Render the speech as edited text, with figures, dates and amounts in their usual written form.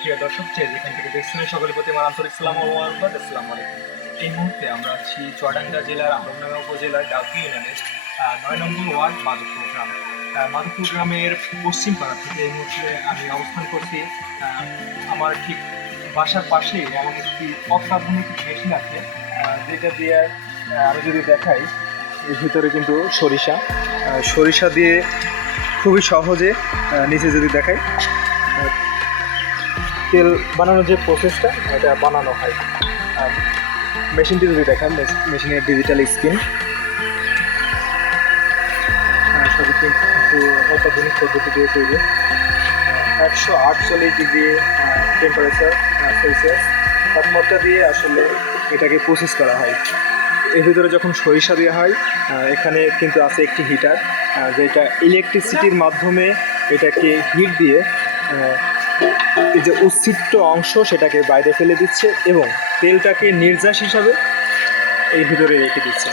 প্রিয় দর্শক, যেখান থেকে দেখছেন সকলের প্রতি আমার আন্তরিক সালাম ও মোবারকবাদ। আসসালামু আলাইকুম। এই মুহূর্তে আমরা আছি চুয়াডাঙ্গা জেলার আলমডাঙ্গা উপজেলার ডাউকি ইউনিয়নের ৯ নম্বর ওয়ার্ড মাধবপুর গ্রাম। মাধবপুর গ্রামের পশ্চিম পাড়া থেকে এই মুহূর্তে আমি অবস্থান করছি। আমার ঠিক বাসার পাশেই এমন একটি অত্যাধুনিক মেশিন আছে, যেটা দিয়ে আমি যদি দেখাই, এর ভিতরে কিন্তু সরিষা দিয়ে খুবই সহজে নিচে যদি দেখাই তেল বানানোর যে প্রসেসটা এটা বানানো হয়। মেশিনটি যদি দেখান, মেশিনের ডিজিটাল স্ক্রিন, সবই কিন্তু অত্যাধুনিক পদ্ধতি দিয়ে তৈরি। 148 ডিগ্রি টেম্পারেচার সেলসিয়াস তাপমাত্রা দিয়ে আসলে এটাকে প্রসেস করা হয়। এর ভিতরে যখন সরিষা দেওয়া হয়, এখানে কিন্তু আছে একটি হিটার, যেটা ইলেকট্রিসিটির মাধ্যমে এটাকে হিট দিয়ে এই যে উচ্ছিষ্ট অংশ সেটাকে বাইরে ফেলে দিচ্ছে এবং তেলটাকে নির্যাস হিসাবে এই ভিতরে রেখে দিচ্ছে।